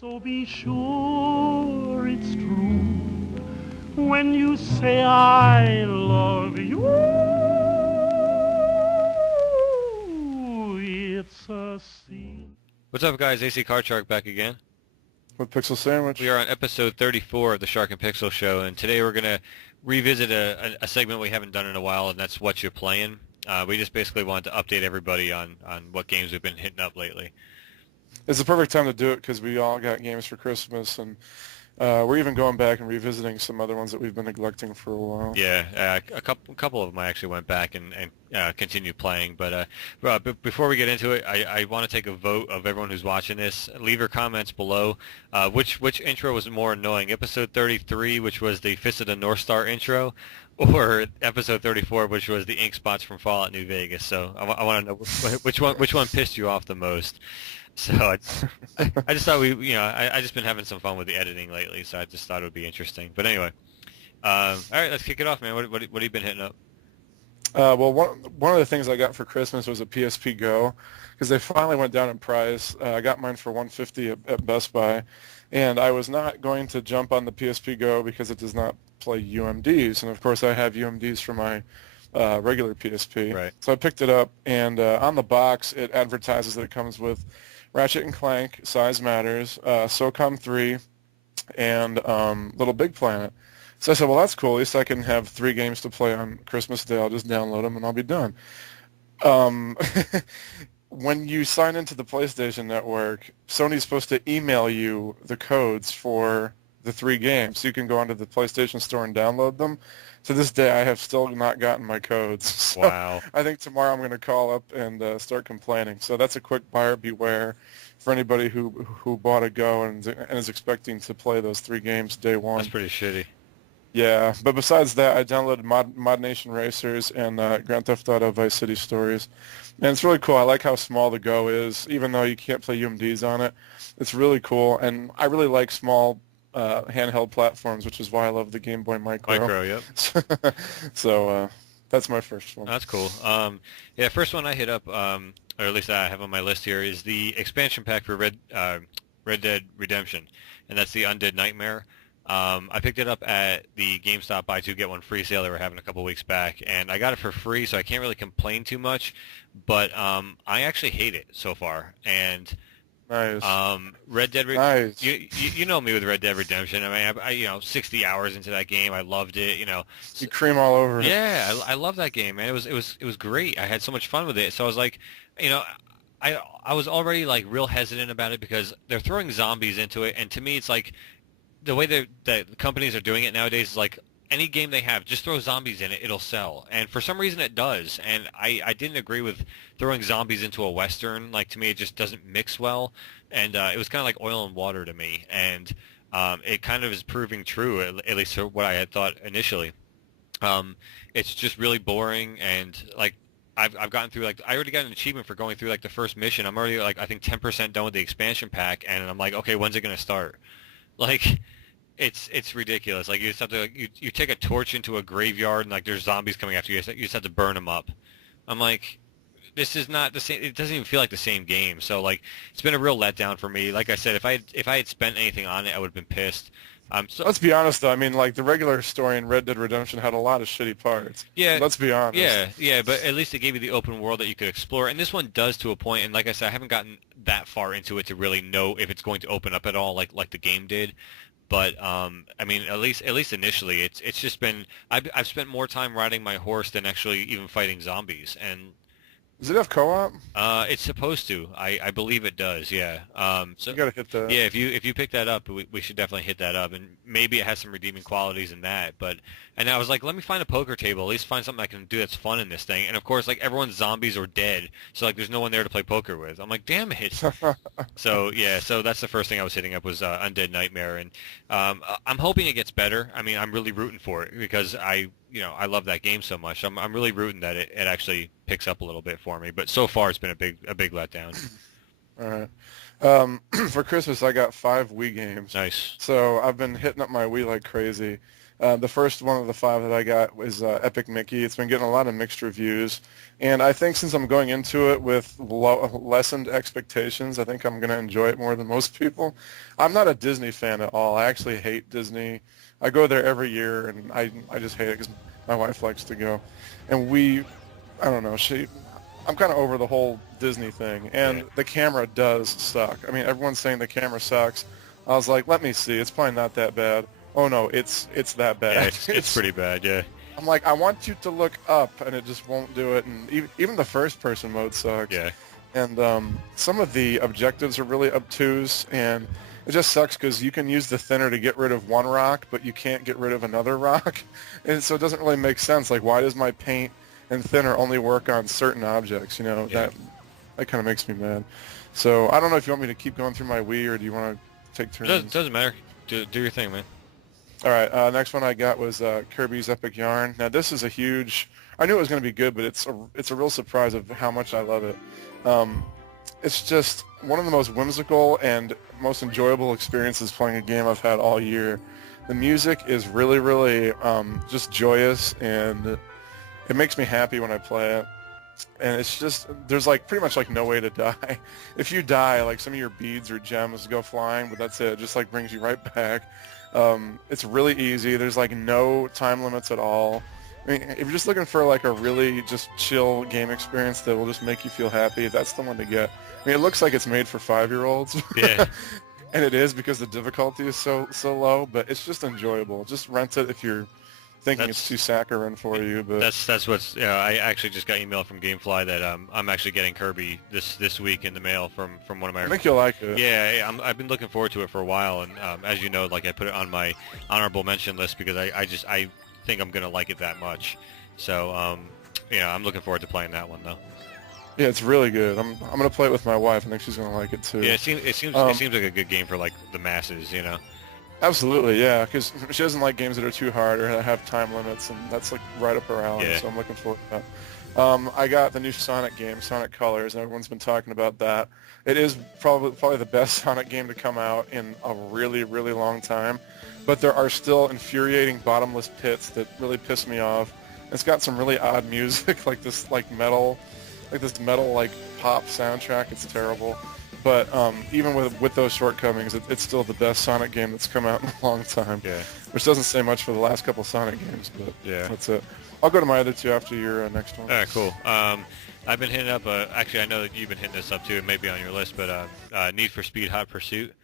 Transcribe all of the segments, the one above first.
So be sure it's true when you say I love you. It's a sin. What's up, guys? AC Card Shark back again. With Pixel Sandwich. We are on episode 34 of the Shark and Pixel Show, and today we're going to revisit a segment we haven't done in a while, and that's What You Playin'. We just basically wanted to update everybody on what games we've been hitting up lately. It's the perfect time to do it because we all got games for Christmas, and we're even going back and revisiting some other ones that we've been neglecting for a while. Yeah, a couple of them I actually went back and continued playing. But before we get into it, I want to take a vote of everyone who's watching this. Leave your comments below. Which intro was more annoying? Episode 33, which was the Fist of the North Star intro, or episode 34, which was the ink spots from Fallout New Vegas. So I want to know which one pissed you off the most. So I just thought I just been having some fun with the editing lately, so I just thought it would be interesting. But anyway, all right, let's kick it off, man. What have you been hitting up? Well, one of the things I got for Christmas was a PSP Go because they finally went down in price. I got mine for $150 at Best Buy, and I was not going to jump on the PSP Go because it does not play UMDs, and of course I have UMDs for my regular PSP. Right. So I picked it up, and on the box it advertises that it comes with Ratchet and Clank, Size Matters, SOCOM 3, and Little Big Planet. So I said, well, that's cool. At least I can have 3 games to play on Christmas Day. I'll just download them and I'll be done. When you sign into the PlayStation Network, Sony's supposed to email you the codes for the 3 games. So you can go onto the PlayStation Store and download them. To this day, I have still not gotten my codes. So Wow. I think tomorrow I'm going to call up and start complaining. So that's a quick buyer beware for anybody who bought a Go and is expecting to play those 3 games day one. That's pretty shitty. Yeah, but besides that, I downloaded Mod Nation Racers and Grand Theft Auto Vice City Stories. And it's really cool. I like how small the Go is, even though you can't play UMDs on it. It's really cool, and I really like small handheld platforms, which is why I love the Game Boy Micro. Micro, yep. So that's my first one. That's cool. Yeah, first one I hit up, or at least I have on my list here, is the expansion pack for Red Dead Redemption, and that's the Undead Nightmare. I picked it up at the GameStop Buy 2 Get 1 free sale they were having a couple weeks back, and I got it for free, so I can't really complain too much, but I actually hate it so far, and Nice. Red Dead Nice. You know me with Red Dead Redemption. I mean, I 60 hours into that game, I loved it, You cream all over it. Yeah, I love that game, man. It was great. I had so much fun with it. So I was like, I was already like real hesitant about it because they're throwing zombies into it, and to me it's like the way that companies are doing it nowadays is like any game they have, just throw zombies in it, it'll sell. And for some reason it does. And I didn't agree with throwing zombies into a Western. Like, to me, it just doesn't mix well. And it was kind of like oil and water to me. And it kind of is proving true, at least for what I had thought initially. It's just really boring. And, like, I've gotten through, like, I already got an achievement for going through, like, the first mission. I'm already, like, I think 10% done with the expansion pack. And I'm like, okay, when's it going to start? Like... It's ridiculous. Like, you just have to you take a torch into a graveyard and like there's zombies coming after you. You just have to burn them up. I'm like, this is not the same. It doesn't even feel like the same game. So like, it's been a real letdown for me. Like I said, if I had spent anything on it, I would have been pissed. So Let's be honest, though. I mean, like, the regular story in Red Dead Redemption had a lot of shitty parts. yeah, Let's be honest. yeah, but at least it gave you the open world that you could explore, and this one does to a point. And like I said, I haven't gotten that far into it to really know if it's going to open up at all, like the game did. But I mean, at least initially, it's just been I've spent more time riding my horse than actually even fighting zombies, and Does it have co-op? it's supposed to. I believe it does. Yeah. So You gotta hit that. yeah, if you pick that up, we should definitely hit that up, and maybe it has some redeeming qualities in that. And I was like, let me find a poker table, at least find something I can do that's fun in this thing. And of course, like, everyone's zombies or dead, so like there's no one there to play poker with. I'm like, damn it. So yeah, so that's the first thing I was hitting up was Undead Nightmare, and I'm hoping it gets better. I mean, I'm really rooting for it because I love that game so much. I'm really rooting that it actually picks up a little bit for me. But so far, it's been a big letdown. All right. For Christmas, I got 5 Wii games. Nice. So I've been hitting up my Wii like crazy. The first one of the 5 that I got was Epic Mickey. It's been getting a lot of mixed reviews, and I think since I'm going into it with lessened expectations, I think I'm going to enjoy it more than most people. I'm not a Disney fan at all. I actually hate Disney. I go there every year, and I just hate it because my wife likes to go, and I don't know, I'm kind of over the whole Disney thing, and the camera does suck. I mean, everyone's saying the camera sucks. I was like, let me see. It's probably not that bad. Oh no, it's that bad. Yeah, it's pretty bad. Yeah. I'm like, I want you to look up, and it just won't do it. And even the first-person mode sucks. Yeah. And some of the objectives are really obtuse, and it just sucks because you can use the thinner to get rid of one rock, but you can't get rid of another rock, and so it doesn't really make sense. Like, why does my paint and thinner only work on certain objects? You know, that kind of makes me mad. So I don't know if you want me to keep going through my Wii, or do you want to take turns? Doesn't matter. Do your thing, man. All right, next one I got was Kirby's Epic Yarn. Now this is a huge. I knew it was going to be good, but it's a real surprise of how much I love it. It's just one of the most whimsical and most enjoyable experiences playing a game I've had all year. The music is really, really just joyous, and it makes me happy when I play it. And it's just, there's like pretty much like no way to die. If you die, like some of your beads or gems go flying, but that's it. It just like brings you right back. It's really easy. There's like no time limits at all. I mean, if you're just looking for like a really just chill game experience that will just make you feel happy, that's the one to get. I mean, it looks like it's made for 5-year-olds. Yeah. And it is because the difficulty is so low, but it's just enjoyable. Just rent it if you're thinking it's too saccharine for you. But that's what's. I actually just got email from GameFly that I'm actually getting Kirby this week in the mail from one of my. I think you'll like it. Yeah, I've been looking forward to it for a while, and as you know, like I put it on my honorable mention list because I think I'm gonna like it that much. So I'm looking forward to playing that one though. Yeah, it's really good. I'm gonna play it with my wife. I think she's gonna like it too. Yeah, it seems like a good game for like the masses, you know. Absolutely, yeah, because she doesn't like games that are too hard or that have time limits, and that's like right up her alley. Yeah. So I'm looking forward to that. I got the new Sonic game, Sonic Colors, and everyone's been talking about that. It is probably the best Sonic game to come out in a really, really long time, but there are still infuriating bottomless pits that really piss me off. It's got some really odd music, like this metal pop soundtrack. It's terrible. But even with those shortcomings, it's still the best Sonic game that's come out in a long time. Yeah. Which doesn't say much for the last couple Sonic games, but yeah, that's it. I'll go to my other two after your next one. All right, cool. I've been hitting up. Actually, I know that you've been hitting this up too. It may be on your list, but Need for Speed Hot Pursuit.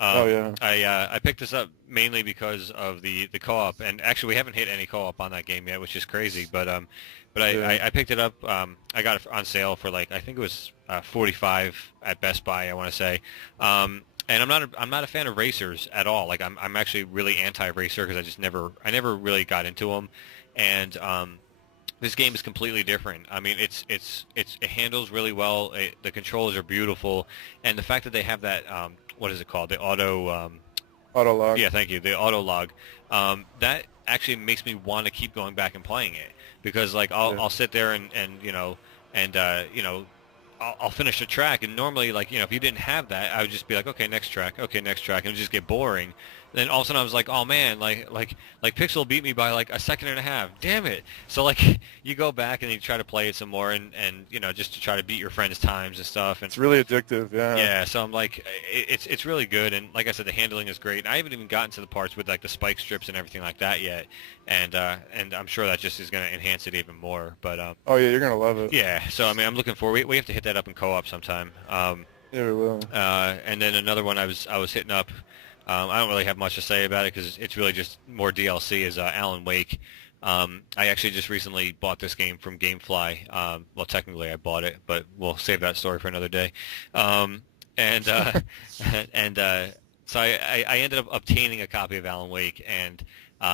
Oh yeah. I picked this up mainly because of the co-op, and actually we haven't hit any co-op on that game yet, which is crazy. But I picked it up. I got it on sale for like I think it was $45 at Best Buy, I want to say. And I'm not a fan of racers at all. Like I'm actually really anti-racer because I never really got into them. And this game is completely different. I mean, it handles really well. The controls are beautiful, and the fact that they have that what is it called? The auto log. Yeah, thank you. The auto log. That actually makes me want to keep going back and playing it because like I'll sit there and I'll finish a track, and normally, like, if you didn't have that, I would just be like, okay, next track, and it would just get boring. Then all of a sudden I was like, oh man, like Pixel beat me by like a second and a half. Damn it. So like you go back and you try to play it some more and just to try to beat your friends' times and stuff. And it's really addictive, yeah. Yeah, so I'm like, it's really good, and like I said, the handling is great. And I haven't even gotten to the parts with like the spike strips and everything like that yet, and I'm sure that just is going to enhance it even more. But oh yeah, you're gonna love it. Yeah, so I mean, I'm looking forward. We have to hit that up in co-op sometime. Yeah, we will. And then another one I was hitting up. I don't really have much to say about it because it's really just more DLC. Is Alan Wake. I actually just recently bought this game from GameFly. Well, technically I bought it, but we'll save that story for another day. So I ended up obtaining a copy of Alan Wake, and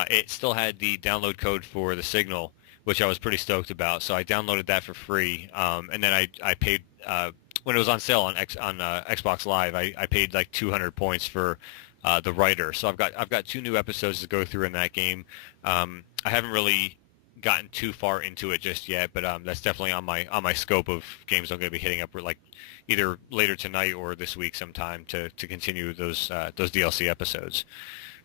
it still had the download code for the Signal, which I was pretty stoked about. So I downloaded that for free, and then I paid when it was on sale on Xbox Live. I paid like 200 points for the writer. So I've got 2 new episodes to go through in that game. I haven't really gotten too far into it just yet, but that's definitely on my scope of games I'm going to be hitting up like either later tonight or this week sometime to continue those DLC episodes.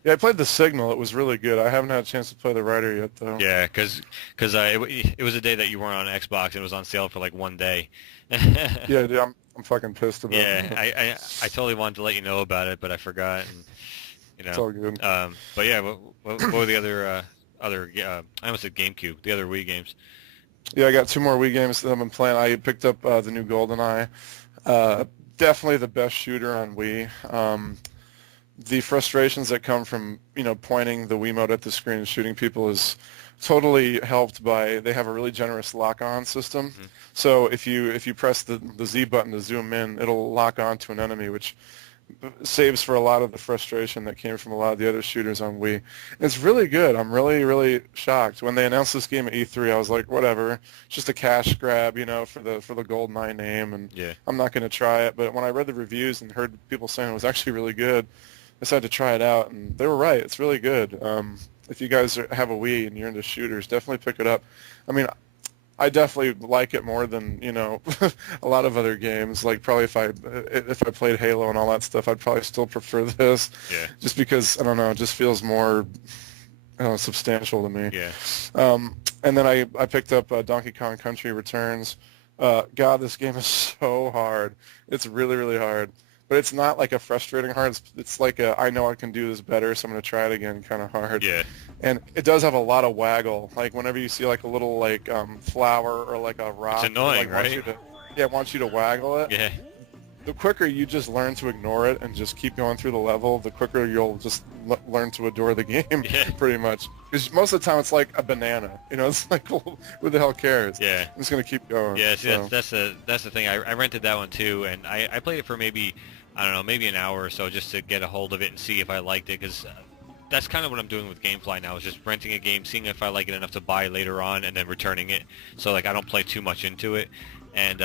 Yeah, I played the Signal. It was really good. I haven't had a chance to play the Rider yet, though. Yeah, because it was a day that you weren't on Xbox and it was on sale for like one day. Yeah, dude, I'm fucking pissed about Yeah, that. I totally wanted to let you know about it, but I forgot. And, It's all good. but yeah, what were the I almost said GameCube, the other Wii games? Yeah, I got 2 more Wii games that I've been playing. I picked up the new GoldenEye. Definitely the best shooter on Wii. The frustrations that come from pointing the Wiimote at the screen and shooting people is totally helped by they have a really generous lock-on system. Hmm. So if you press the Z button to zoom in, it'll lock on to an enemy, which saves for a lot of the frustration that came from a lot of the other shooters on Wii. It's really good. I'm really, really shocked. When they announced this game at E3, I was like, whatever, it's just a cash grab, for the GoldenEye name, and Yeah. I'm not going to try it. But when I read the reviews and heard people saying it was actually really good, I decided to try it out, and they were right. It's really good. If you guys have a Wii and you're into shooters, definitely pick it up. I mean, I definitely like it more than a lot of other games. Like probably if I played Halo and all that stuff, I'd probably still prefer this. Yeah. Just because I don't know, it just feels more substantial to me. Yeah. And then I picked up Donkey Kong Country Returns. God, this game is so hard. It's really, really hard. But it's not like a frustrating hard. It's like I know I can do this better, so I'm going to try it again kind of hard. Yeah. And it does have a lot of waggle. Like whenever you see like a little like flower or like a rock, It's annoying, it, like, right? it wants you to waggle it. Yeah. The quicker you just learn to ignore it and just keep going through the level, the quicker you'll just learn to adore the game, Yeah. pretty much. Because most of the time it's like a banana. It's like, well, who the hell cares? Yeah. I'm just going to keep going. Yeah, see, so. that's the thing. I rented that one too, and I played it for maybe, I don't know, maybe an hour or so just to get a hold of it and see if I liked it, because that's kind of what I'm doing with GameFly now, is just renting a game, seeing if I like it enough to buy later on, and then returning it. So like I don't play too much into it, and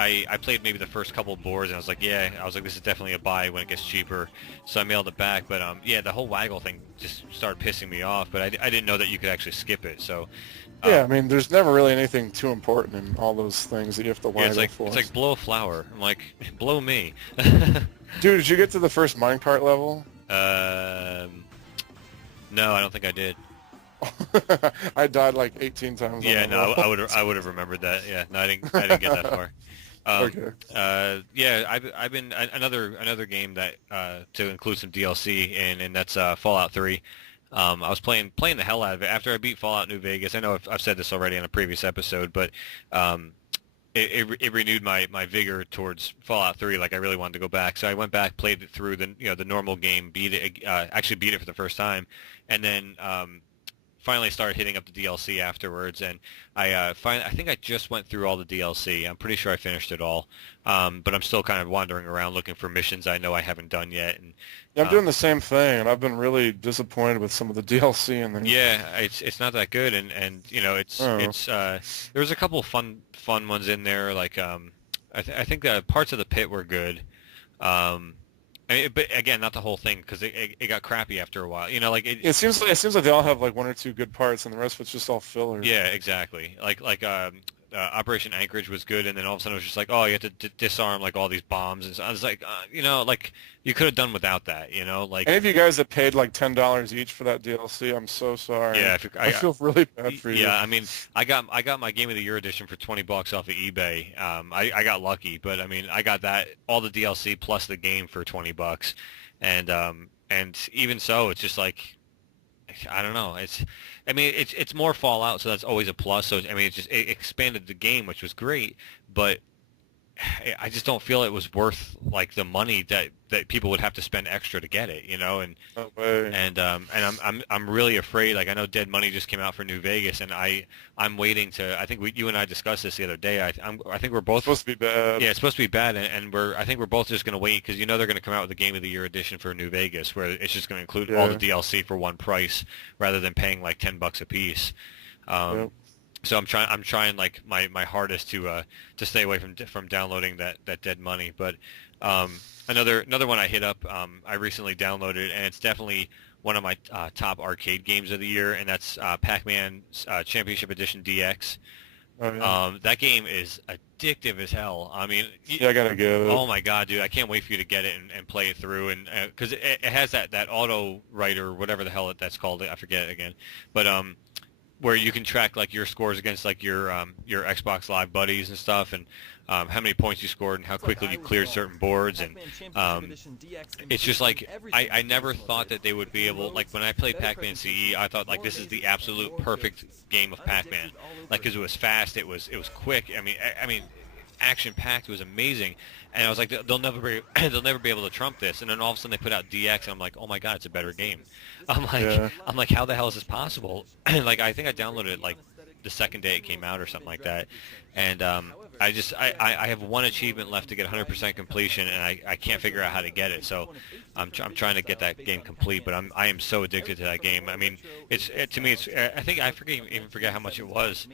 I played maybe the first couple of boards, and I was like, this is definitely a buy when it gets cheaper. So I mailed it back, but yeah, the whole waggle thing just started pissing me off. But I didn't know that you could actually skip it. So Yeah, I mean, there's never really anything too important in all those things that you have to yeah, waggle for. it's like blow a flower. I'm like, blow me. Dude, did you get to the first minecart level? No, I don't think I did. I died like 18 times. on Yeah, that no, level. I would have remembered that. Yeah, no, I didn't get that far. Okay. Yeah, I've been another game that to include some DLC in, and that's Fallout 3. I was playing the hell out of it after I beat Fallout New Vegas. I know I've said this already on a previous episode, but it renewed my vigor towards Fallout 3. Like I really wanted to go back, so I went back, played it through the normal game, beat it, actually beat it for the first time, and then finally started hitting up the DLC afterwards, and I think I just went through all the DLC. I'm pretty sure I finished it all, but I'm still kind of wandering around looking for missions I know I haven't done yet. And Yeah, I'm doing the same thing, and I've been really disappointed with some of the DLC and things. yeah, it's not that good, and it's there was a couple fun ones in there, like I think parts of the pit were good. But again, not the whole thing, because it got crappy after a while. Like It seems like they all have like 1 or 2 good parts, and the rest of it's just all filler. yeah, exactly. Like Operation Anchorage was good, and then all of a sudden it was just like, oh, you have to disarm like all these bombs, and so I was like, like you could have done without that, like. Any of you guys that paid like $10 each for that DLC, I'm so sorry. Yeah, I feel really bad for you. Yeah, I mean, I got my Game of the Year edition for $20 off of eBay. I got lucky, but I mean, I got that, all the DLC plus the game for $20, and even so, it's just like, I don't know. It's more Fallout, so that's always a plus. So I mean, it expanded the game, which was great, but I just don't feel it was worth like the money that people would have to spend extra to get it, and No way. and I'm really afraid. Like I know Dead Money just came out for New Vegas, and I'm waiting to. I think you and I discussed this the other day. I think we're both It's supposed to be bad. Yeah, it's supposed to be bad, and I think we're both just going to wait, because they're going to come out with a Game of the Year edition for New Vegas, where it's just going to include all the DLC for one price rather than paying like $10 a piece. Yep. So I'm trying like my hardest to stay away from downloading that Dead Money. But another one I hit up, I recently downloaded, and it's definitely one of my top arcade games of the year, and that's Pac-Man Championship Edition DX. Oh, yeah. That game is addictive as hell. I mean, Yeah, I gotta get it. oh my god, dude, I can't wait for you to get it and play it through, and because it has that auto writer, whatever the hell that's called, I forget it again, but where you can track like your scores against like your Xbox Live buddies and stuff, and how many points you scored and how quickly you cleared certain boards, and it's just like I never thought that they would be able, like when I played Pac-Man CE, I thought like this is the absolute perfect game of Pac-Man, like because it was fast, it was quick. I mean, action-packed. It was amazing, and I was like, they'll never be they'll never be able to trump this. And then all of a sudden they put out DX, and I'm like, oh my god, it's a better game. Yeah. I'm like, how the hell is this possible? Like I think I downloaded it like the second day it came out or something like that, and I have one achievement left to get 100% completion, and I can't figure out how to get it. So I'm trying to get that game complete, but I am so addicted to that game. I mean, to me it's I think I even forget how much it was.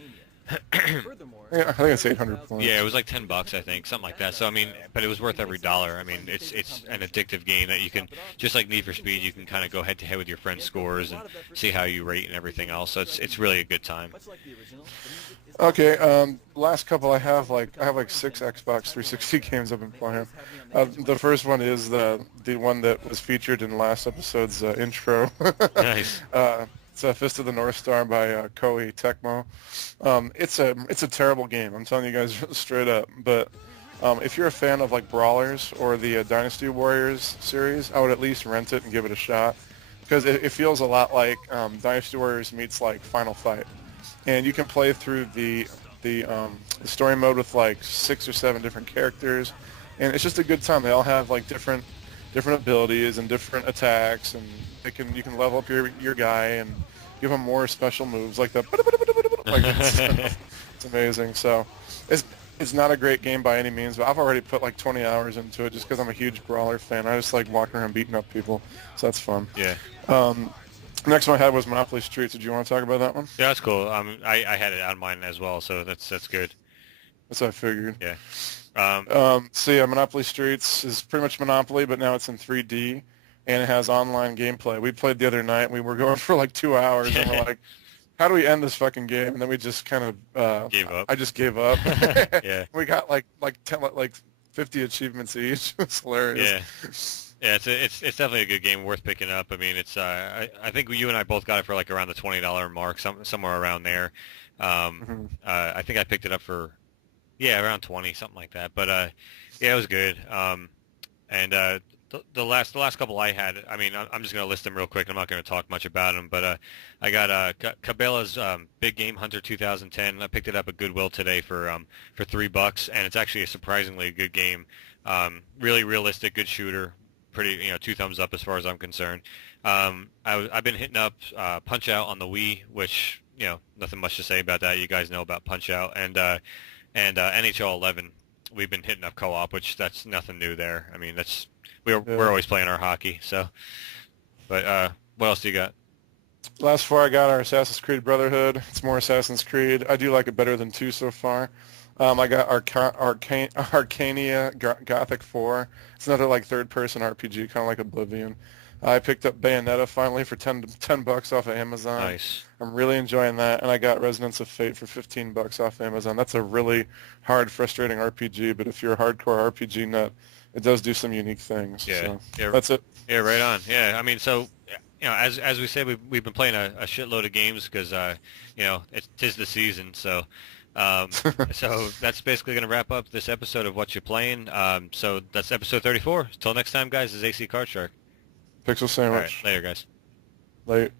Yeah, I think it's 800 points. Yeah, it was like $10, I think, something like that. So I mean, but it was worth every dollar. I mean, it's an addictive game that you can, just like Need for Speed, you can kind of go head to head with your friends' scores and see how you rate and everything else. So it's really a good time. Okay, last couple I have like 6 Xbox 360 games I've been playing. The first one is the one that was featured in last episode's intro. Nice. It's Fist of the North Star by Koei Tecmo. It's a terrible game. I'm telling you guys straight up. But if you're a fan of like brawlers or the Dynasty Warriors series, I would at least rent it and give it a shot, because it feels a lot like Dynasty Warriors meets like Final Fight, and you can play through the story mode with like 6 or 7 different characters, and it's just a good time. They all have like different abilities and different attacks, and you can level up your guy and give him more special moves like the like it's amazing. So it's not a great game by any means, but I've already put like 20 hours into it just because I'm a huge brawler fan. I just like walking around beating up people, so that's fun. Yeah. Next one I had was Monopoly Streets. Did you want to talk about that one? Yeah, that's cool. I had it on mine as well, so that's good. That's what I figured. Yeah. So yeah, Monopoly Streets is pretty much Monopoly, but now it's in 3D, and it has online gameplay. We played the other night. We were going for like 2 hours, and we're like, how do we end this fucking game? And then we just kind of Gave up. I just gave up. Yeah. We got like 50 achievements each. It's hilarious. Yeah. Yeah, it's definitely a good game, worth picking up. I mean, it's I think you and I both got it for like around the $20 mark, somewhere around there. I think I picked it up for around 20, something like that. But yeah, it was good. And the last couple I had, I mean, I'm just gonna list them real quick. I'm not gonna talk much about them, but I got Cabela's Big Game Hunter 2010. I picked it up at Goodwill today for $3, and it's actually a surprisingly good game. Really realistic, good shooter. Pretty, 2 thumbs up as far as I'm concerned. I've been hitting up Punch Out on the Wii, which nothing much to say about that. You guys know about Punch Out, and NHL 11. We've been hitting up co-op, which that's nothing new there. I mean, we're always playing our hockey. So, but what else do you got? Last 4 I got are Assassin's Creed Brotherhood. It's more Assassin's Creed. I do like it better than 2 so far. I got Arcania Gothic 4. It's another like third-person RPG, kind of like Oblivion. I picked up Bayonetta finally for $10 off of Amazon. Nice. I'm really enjoying that, and I got Resonance of Fate for $15 off Amazon. That's a really hard, frustrating RPG, but if you're a hardcore RPG nut, it does do some unique things. Yeah. So, Yeah. that's it. Yeah, right on. Yeah, I mean, so as we said, we've been playing a shitload of games because tis the season. So. So that's basically going to wrap up this episode of What You Playing. So that's episode 34. Till next time, guys, this is AC Card Shark. Pixel Sandwich. All right, later, guys. Late.